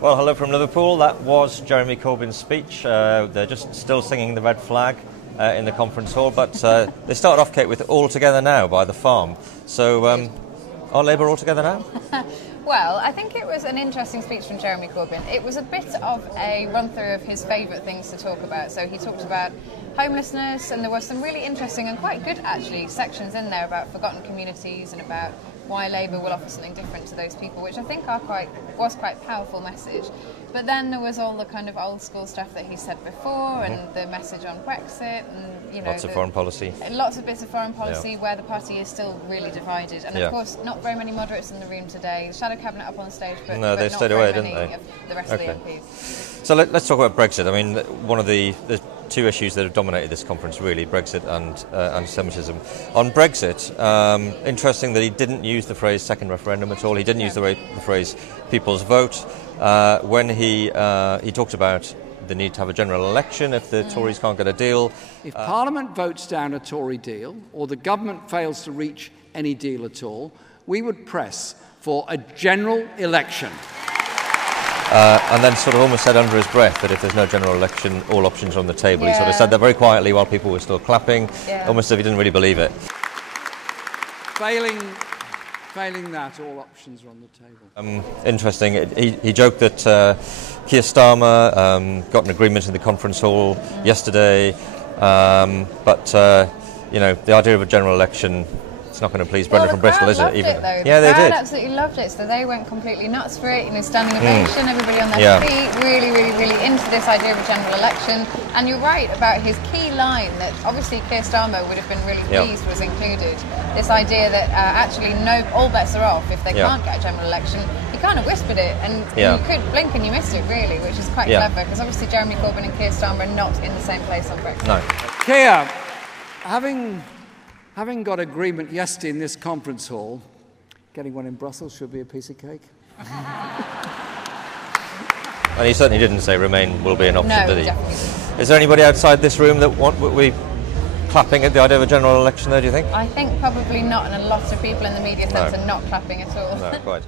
Well, hello from Liverpool. That was Jeremy Corbyn's speech. They're just still singing the red flag in the conference hall, but they started off, Kate, with All Together Now by The Farm. So, are Labour all together now? Well, I think it was an interesting speech from Jeremy Corbyn. It was a bit of a run-through of his favourite things to talk about. So he talked about homelessness, and there were some really interesting and quite good, actually, sections in there about forgotten communities and about why Labour will offer something different to those people, which I think was quite a powerful message. But then there was all the kind of old school stuff that he said before, and the message on Brexit, and lots of foreign policy. Lots of bits of foreign policy where the party is still really divided. And of course, not very many moderates in the room today. The Shadow Cabinet up on the stage, but no, they not stayed very away, many didn't they? of the rest of the MPs. So let's talk about Brexit. I mean, one of the two issues that have dominated this conference, really, Brexit and anti-Semitism. On Brexit, interesting that he didn't use the phrase second referendum at all. He didn't use the phrase people's vote. When he talked about the need to have a general election if the Tories can't get a deal. If Parliament votes down a Tory deal, or the government fails to reach any deal at all, we would press for a general election. And then sort of almost said under his breath that if there's no general election, all options are on the table. He sort of said that very quietly while people were still clapping, almost as if he didn't really believe it. Failing that, all options are on the table. Interesting. He joked that Keir Starmer got an agreement in the conference hall yesterday, but the idea of a general election, it's not going to please Brenda from Bristol, is it? Yeah, they did. Absolutely loved it. So they went completely nuts for it. Standing ovation, everybody on their feet, really, really, really into this idea of a general election. And you're right about his key line that obviously Keir Starmer would have been really pleased was included. This idea that actually all bets are off if they can't get a general election. He kind of whispered it, and you could blink and you missed it, really, which is quite clever because obviously Jeremy Corbyn and Keir Starmer are not in the same place on Brexit. No. Keir, having got agreement yesterday in this conference hall, getting one in Brussels should be a piece of cake. And he certainly didn't say Remain will be an option, did he? Definitely didn't. Is there anybody outside this room that would be clapping at the idea of a general election there, do you think? I think probably not, and a lot of people in the media centre are not clapping at all. No, quite.